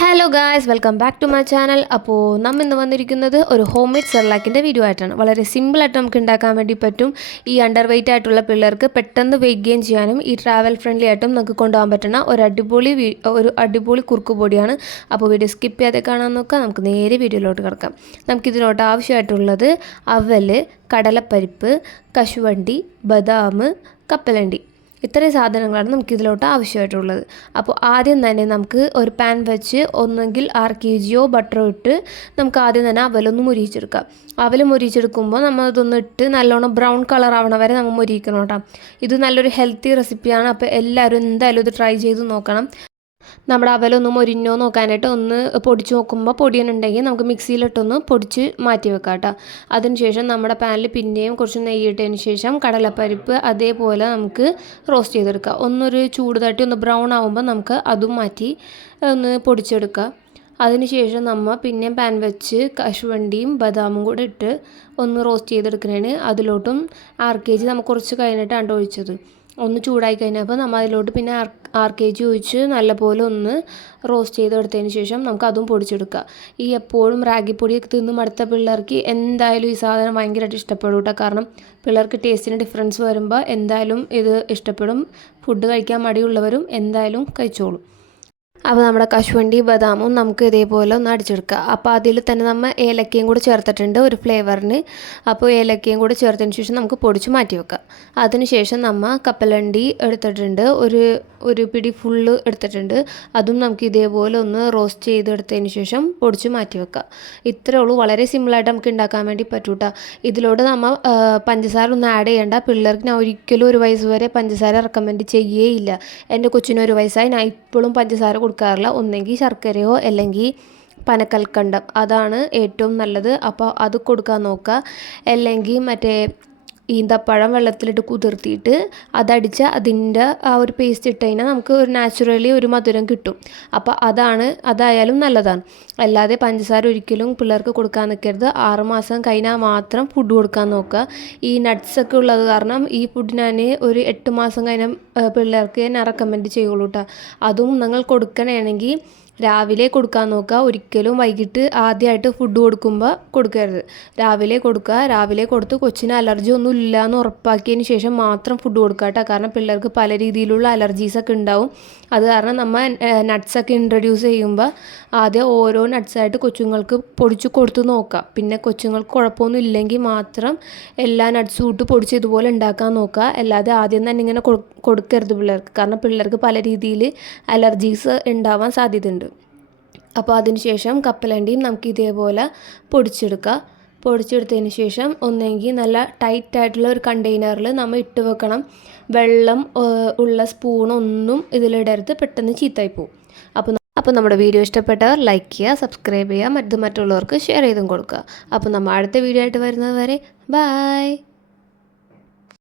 Hello guys, welcome back to my channel. അപ്പോൾ നമ്മൾ ഇന്ന് വന്നിരിക്കുന്നത് ഒരു ഹോം മെയ്ഡ് സെർലാക്കിൻ്റെ വീഡിയോ ആയിട്ടാണ്. വളരെ സിമ്പിളായിട്ട് നമുക്ക് ഉണ്ടാക്കാൻ വേണ്ടി പറ്റും. ഈ അണ്ടർ വെയ്റ്റ് ആയിട്ടുള്ള പിള്ളേർക്ക് പെട്ടെന്ന് വെയിറ്റ് ഗെയിൻ ചെയ്യാനും ഈ ട്രാവൽ ഫ്രണ്ട്ലി ആയിട്ടും നമുക്ക് കൊണ്ടുപോകാൻ പറ്റുന്ന ഒരു അടിപൊളി കുറുക്ക് പൊടിയാണ്. അപ്പോൾ വീഡിയോ സ്കിപ്പ് ചെയ്യാതെ കാണാൻ നോക്കാം. നമുക്ക് നേരെ വീഡിയോയിലോട്ട് കിടക്കാം. നമുക്കിതിലോട്ട് ആവശ്യമായിട്ടുള്ളത് അവൽ, കടലപ്പരിപ്പ്, കശുവണ്ടി, ബദാം, കപ്പലണ്ടി, ഇത്രയും സാധനങ്ങളാണ് നമുക്കിതിലോട്ട് ആവശ്യമായിട്ടുള്ളത്. അപ്പോൾ ആദ്യം തന്നെ നമുക്ക് ഒരു പാൻ വെച്ച് ഒന്നെങ്കിൽ 6 kg ബട്ടറോ ഇട്ട് നമുക്ക് ആദ്യം തന്നെ അവലൊന്ന് മുരിയിച്ചെടുക്കാം. അവൽ മുരിയിച്ചെടുക്കുമ്പോൾ നമ്മളതൊന്ന് ഇട്ട് നല്ലോണം ബ്രൗൺ കളർ ആവണ വരെ നമ്മൾ മുരിയിക്കണം കേട്ടോ. ഇത് നല്ലൊരു ഹെൽത്തി റെസിപ്പിയാണ്. അപ്പോൾ എല്ലാവരും എന്തായാലും ഇത് ട്രൈ ചെയ്ത് നോക്കണം. നമ്മുടെ അവലൊന്ന് മൊരിഞ്ഞോ നോക്കാനായിട്ട് ഒന്ന് പൊടിച്ച് നോക്കുമ്പോൾ പൊടിയനുണ്ടെങ്കിൽ നമുക്ക് മിക്സിയിലിട്ടൊന്ന് പൊടിച്ച് മാറ്റി വെക്കാം കേട്ടോ. അതിനുശേഷം നമ്മുടെ പാനിൽ പിന്നെയും കുറച്ച് നെയ്യിട്ടതിന് ശേഷം കടലപ്പരിപ്പ് അതേപോലെ നമുക്ക് റോസ്റ്റ് ചെയ്തെടുക്കുക. ഒന്നൊരു ചൂട് തട്ടി ഒന്ന് ബ്രൗൺ ആകുമ്പോൾ നമുക്ക് അതും മാറ്റി ഒന്ന് പൊടിച്ചെടുക്കുക. അതിനുശേഷം നമ്മൾ പിന്നെയും പാൻ വെച്ച് കശുവണ്ടിയും ബദാമും കൂടെ ഇട്ട് ഒന്ന് റോസ്റ്റ് ചെയ്തെടുക്കുന്നതാണ്. അതിലോട്ടും 6 kg നമുക്ക് കുറച്ച് കഴിഞ്ഞിട്ടാണ് ഒഴിച്ചത്. ഒന്ന് ചൂടായി കഴിഞ്ഞപ്പോൾ നമ്മൾ അതിലോട്ട് പിന്നെ 6 kg ഒഴിച്ച് നല്ലപോലെ ഒന്ന് റോസ്റ്റ് ചെയ്തെടുത്തതിന് ശേഷം നമുക്ക് അതും പൊടിച്ചെടുക്കുക. ഈ എപ്പോഴും റാഗിപ്പൊടിയൊക്കെ തിന്ന് മടുത്ത പിള്ളേർക്ക് എന്തായാലും ഈ സാധനം ഭയങ്കരമായിട്ട് ഇഷ്ടപ്പെടും കേട്ടോ. കാരണം പിള്ളേർക്ക് ടേസ്റ്റിന് ഡിഫറൻസ് വരുമ്പോൾ എന്തായാലും ഇത് ഇഷ്ടപ്പെടും. ഫുഡ് കഴിക്കാൻ മടിയുള്ളവരും എന്തായാലും കഴിച്ചോളും. അപ്പോൾ നമ്മുടെ കശുവണ്ടി ബദാമും നമുക്ക് ഇതേപോലെ ഒന്ന് അടിച്ചെടുക്കുക. അപ്പോൾ അതിൽ തന്നെ നമ്മൾ ഏലക്കയും കൂടി ചേർത്തിട്ടുണ്ട് ഒരു ഫ്ലേവറിന്. അപ്പോൾ ഏലക്കയും കൂടി ചേർത്തതിന് ശേഷം നമുക്ക് പൊടിച്ച് മാറ്റി വെക്കാം. അതിനുശേഷം നമ്മൾ കപ്പലണ്ടി എടുത്തിട്ടുണ്ട്, ഒരു പിടി ഫുള്ള് എടുത്തിട്ടുണ്ട്. അതും നമുക്ക് ഇതേപോലെ ഒന്ന് റോസ്റ്റ് ചെയ്തെടുത്തതിന് ശേഷം പൊടിച്ച് മാറ്റി വെക്കാം. ഇത്രയേ ഉള്ളൂ. വളരെ സിമ്പിളായിട്ട് നമുക്ക് ഉണ്ടാക്കാൻ വേണ്ടി പറ്റൂട്ടോ. ഇതിലോട്ട് നമ്മൾ പഞ്ചസാര ഒന്നും ആഡ് ചെയ്യേണ്ട. പിള്ളേർക്ക് ഞാൻ ഒരിക്കലും 1 വയസ്സ് വരെ പഞ്ചസാര റെക്കമെൻഡ് ചെയ്യുകയില്ല. എൻ്റെ കൊച്ചിന് 1 വയസ്സായി ഞാൻ ഇപ്പോഴും പഞ്ചസാര കൊടുക്കാറില്ല. ഒന്നെങ്കിൽ ശർക്കരയോ അല്ലെങ്കിൽ പനക്കൽക്കണ്ടം, അതാണ് ഏറ്റവും നല്ലത്. അപ്പോൾ അത് കൊടുക്കാൻ നോക്കുക. അല്ലെങ്കിൽ മറ്റേ ഈന്തപ്പഴം വെള്ളത്തിലിട്ട് കുതിർത്തിയിട്ട് അതടിച്ച് അതിൻ്റെ ആ ഒരു പേസ്റ്റ് ഇട്ട് കഴിഞ്ഞാൽ നമുക്ക് ഒരു നാച്ചുറലി ഒരു മധുരം കിട്ടും. അപ്പോൾ അതായാലും നല്ലതാണ്. അല്ലാതെ പഞ്ചസാര ഒരിക്കലും പിള്ളേർക്ക് കൊടുക്കാൻ നിൽക്കരുത്. 6 മാസം കഴിഞ്ഞാൽ മാത്രം ഫുഡ് കൊടുക്കാൻ നോക്കുക. ഈ നട്ട്സൊക്കെ ഉള്ളത് കാരണം ഈ ഫുഡ് ഞാൻ ഒരു 8 മാസം കഴിഞ്ഞാൽ പിള്ളേർക്ക് ഞാൻ റെക്കമെൻഡ് ചെയ്യുള്ളൂ കേട്ടോ. അതും നിങ്ങൾ കൊടുക്കണമെങ്കിൽ രാവിലെ കൊടുക്കാൻ നോക്കുക. ഒരിക്കലും വൈകിട്ട് ആദ്യമായിട്ട് ഫുഡ് കൊടുക്കുമ്പോൾ കൊടുക്കരുത്. രാവിലെ കൊടുക്കുക. രാവിലെ കൊടുത്ത് കൊച്ചിന് അലർജി ഒന്നും ഇല്ല എന്ന് ഉറപ്പാക്കിയതിന് ശേഷം മാത്രം ഫുഡ് കൊടുക്കുക കേട്ടോ. കാരണം പിള്ളേർക്ക് പല രീതിയിലുള്ള അലർജീസൊക്കെ ഉണ്ടാവും. അത് കാരണം നമ്മൾ നട്ട്സൊക്കെ ഇൻട്രൊഡ്യൂസ് ചെയ്യുമ്പോൾ ആദ്യം ഓരോ നട്ട്സായിട്ട് കൊച്ചുങ്ങൾക്ക് പൊടിച്ച് കൊടുത്ത് നോക്കുക. പിന്നെ കൊച്ചുങ്ങൾക്ക് കുഴപ്പമൊന്നും ഇല്ലെങ്കിൽ മാത്രം എല്ലാ നട്ട്സും ഇട്ട് പൊടിച്ച് ഇതുപോലെ ഉണ്ടാക്കാൻ നോക്കുക. അല്ലാതെ ആദ്യം തന്നെ ഇങ്ങനെ കൊടുക്കരുത് പിള്ളേർക്ക്. കാരണം പിള്ളേർക്ക് പല രീതിയിൽ അലർജീസ് ഉണ്ടാവാൻ സാധ്യതയുണ്ട്. അപ്പോൾ അതിനുശേഷം കപ്പലണ്ടിയും നമുക്ക് ഇതേപോലെ പൊടിച്ചെടുത്തതിന് ശേഷം ഒന്നെങ്കിൽ നല്ല ടൈറ്റായിട്ടുള്ള ഒരു കണ്ടെയ്നറിൽ നമ്മൾ ഇട്ട് വെക്കണം. വെള്ളം ഉള്ള സ്പൂണൊന്നും ഇതിലിടരുത്, പെട്ടെന്ന് ചീത്തായി പോകും. അപ്പോൾ നമ്മുടെ വീഡിയോ ഇഷ്ടപ്പെട്ടവർ ലൈക്ക് ചെയ്യുക, സബ്സ്ക്രൈബ് ചെയ്യുക, മറ്റുള്ളവർക്ക് ഷെയർ ചെയ്തും കൊടുക്കുക. അപ്പോൾ നമ്മൾ അടുത്ത വീഡിയോ ആയിട്ട് വരുന്നത് വരെ ബൈ.